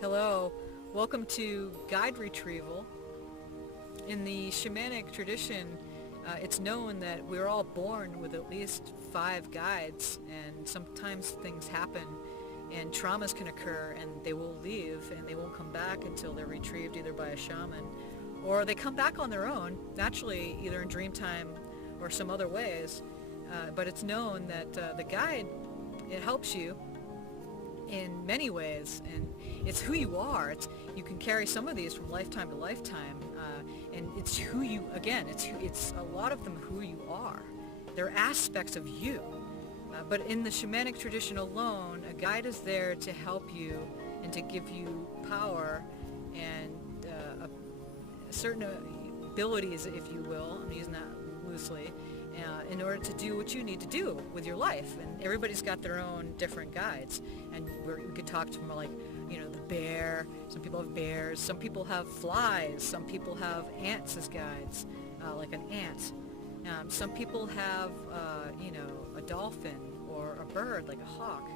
Hello, welcome to Guide Retrieval. In the Shamanic tradition, it's known that we're all born with at least 5 guides, and sometimes things happen and traumas can occur and they will leave and they won't come back until they're retrieved either by a shaman or they come back on their own, naturally, either in dream time or some other ways. But it's known that the guide, it helps you in many ways, and it's who you are. You can carry some of these from lifetime to lifetime, and it's who you, again, it's a lot of them who you are. They're aspects of you. But in the shamanic tradition alone, a guide is there to help you and to give you power and certain abilities, if you will. I'm using that loosely. In order to do what you need to do with your life. And everybody's got their own different guides. And we could talk to them like, the bear. Some people have bears. Some people have flies. Some people have ants as guides, like an ant. Some people have, a dolphin or a bird, like a hawk.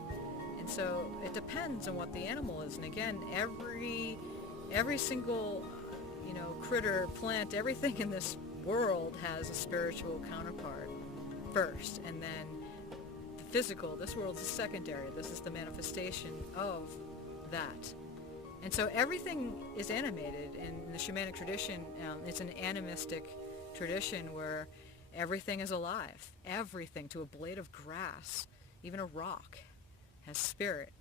And so it depends on what the animal is. And again, every single, critter, plant, everything in this world has a spiritual counterpart first, and then the physical, this world is secondary. This is the manifestation of that. And so everything is animated in the shamanic tradition. It's an animistic tradition where everything is alive. Everything, to a blade of grass, even a rock, has spirit.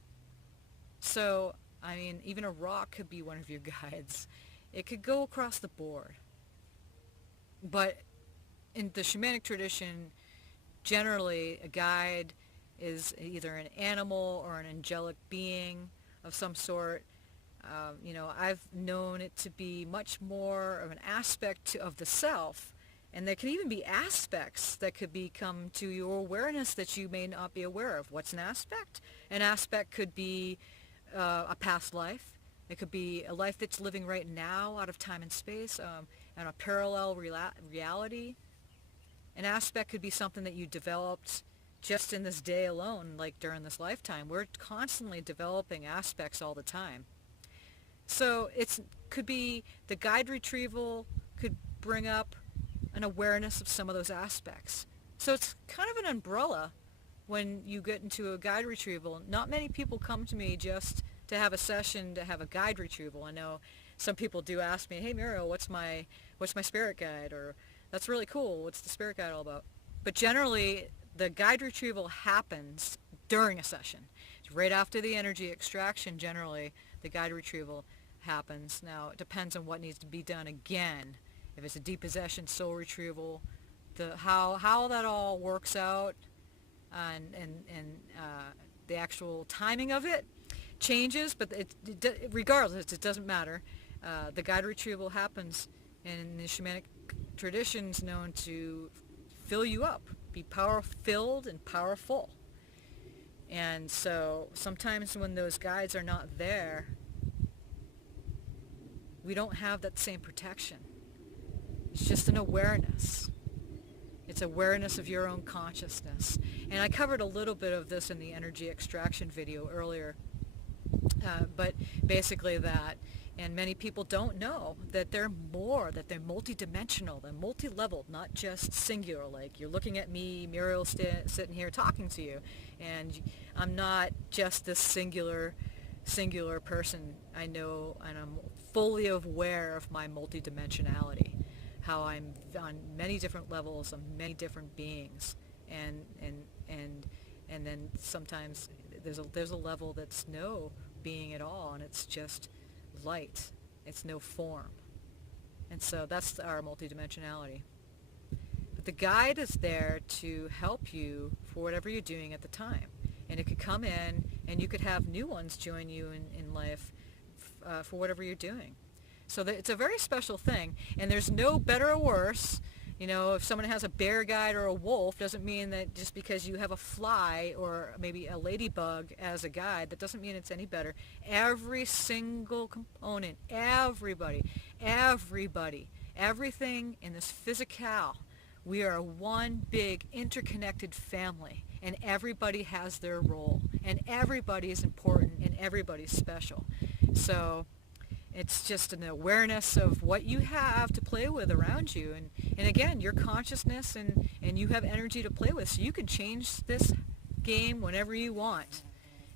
So, even a rock could be one of your guides. It could go across the board. But in the shamanic tradition, generally a guide is either an animal or an angelic being of some sort. I've known it to be much more of an aspect of the self, and there can even be aspects that could become to your awareness that you may not be aware of. What's an aspect? An aspect could be a past life. It could be a life that's living right now out of time and space, and a parallel reality. An aspect could be something that you developed just in this day alone, like during this lifetime. We're constantly developing aspects all the time. So it could be the guide retrieval could bring up an awareness of some of those aspects. So it's kind of an umbrella when you get into a guide retrieval. Not many people come to me just to have a session to have a guide retrieval. I know some people do ask me, "Hey Muriel, what's my spirit guide?" Or "That's really cool. What's the spirit guide all about?" But generally, the guide retrieval happens during a session. It's right after the energy extraction. Generally, the guide retrieval happens. Now, it depends on what needs to be done again. If it's a depossession, soul retrieval, how that all works out, and the actual timing of it changes, but regardless, it doesn't matter. The guide retrieval happens, and in the shamanic traditions known to fill you up, be power-filled and powerful. And so sometimes when those guides are not there, we don't have that same protection. It's just an awareness. It's awareness of your own consciousness. And I covered a little bit of this in the energy extraction video earlier. But basically that, and many people don't know that they're more, that they're multidimensional, they're multi-leveled, not just singular. Like you're looking at me, Muriel, sitting here talking to you, and I'm not just this singular person. I know, and I'm fully aware of my multidimensionality, how I'm on many different levels of many different beings, and then sometimes there's a level that's no being at all, and it's just light. It's no form. And so that's our multidimensionality. But the guide is there to help you for whatever you're doing at the time. And it could come in, and you could have new ones join you in life for whatever you're doing. So it's a very special thing, and there's no better or worse. If someone has a bear guide or a wolf, doesn't mean that just because you have a fly or maybe a ladybug as a guide, that doesn't mean it's any better. Every single component, everybody, everything in this physical, we are one big interconnected family, and everybody has their role, and everybody is important, and everybody's special. So it's just an awareness of what you have to play with around you. And again, your consciousness, and you have energy to play with. So you can change this game whenever you want.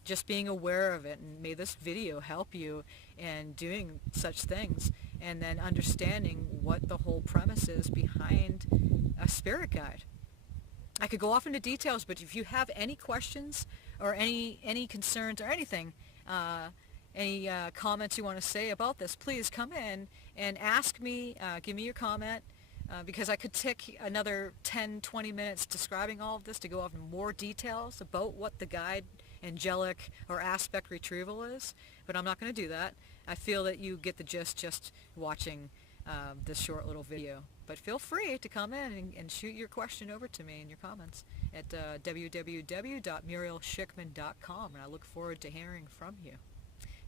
Just being aware of it. And may this video help you in doing such things. And then understanding what the whole premise is behind a spirit guide. I could go off into details, but if you have any questions or any concerns or anything, any comments you want to say about this, please come in and ask me, give me your comment, because I could take another 10, 20 minutes describing all of this to go off in more details about what the guide, angelic, or aspect retrieval is, but I'm not going to do that. I feel that you get the gist just watching this short little video. But feel free to come in and shoot your question over to me in your comments at www.murielshickman.com, and I look forward to hearing from you.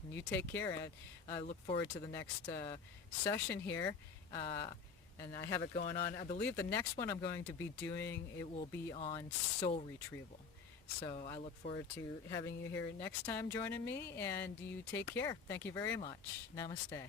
And you take care. I look forward to the next session here, and I have it going on. I believe the next one I'm going to be doing, it will be on soul retrieval. So I look forward to having you here next time joining me, and you take care. Thank you very much. Namaste.